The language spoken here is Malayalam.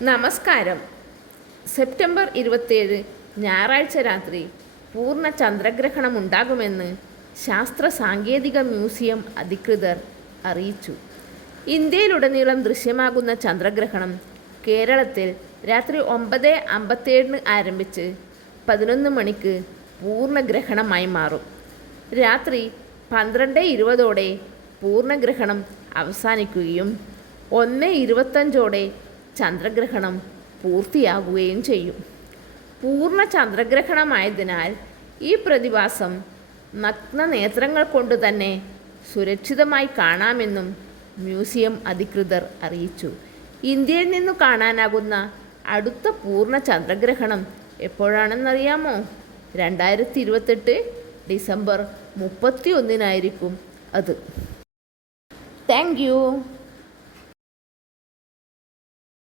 നമസ്കാരം. സെപ്റ്റംബർ 27 ഞായറാഴ്ച രാത്രി പൂർണ്ണ ചന്ദ്രഗ്രഹണം ഉണ്ടാകുമെന്ന് ശാസ്ത്ര സാങ്കേതിക മ്യൂസിയം അധികൃതർ അറിയിച്ചു. ഇന്ത്യയിലുടനീളം ദൃശ്യമാകുന്ന ചന്ദ്രഗ്രഹണം കേരളത്തിൽ രാത്രി 9:57 ആരംഭിച്ച് 11 മണിക്ക് പൂർണ്ണഗ്രഹണമായി മാറും. രാത്രി 12:20 പൂർണ്ണഗ്രഹണം അവസാനിക്കുകയും 1:25 ചന്ദ്രഗ്രഹണം പൂർത്തിയാകുകയും ചെയ്യും. പൂർണ്ണ ചന്ദ്രഗ്രഹണമായതിനാൽ ഈ പ്രതിഭാസം നഗ്നനേത്രങ്ങൾ കൊണ്ട് തന്നെ സുരക്ഷിതമായി കാണാമെന്നും മ്യൂസിയം അധികൃതർ അറിയിച്ചു. ഇന്ത്യയിൽ നിന്നു കാണാനാകുന്ന അടുത്ത പൂർണ്ണ ചന്ദ്രഗ്രഹണം എപ്പോഴാണെന്നറിയാമോ? 2028 ഡിസംബർ 31 അത്. Thank you.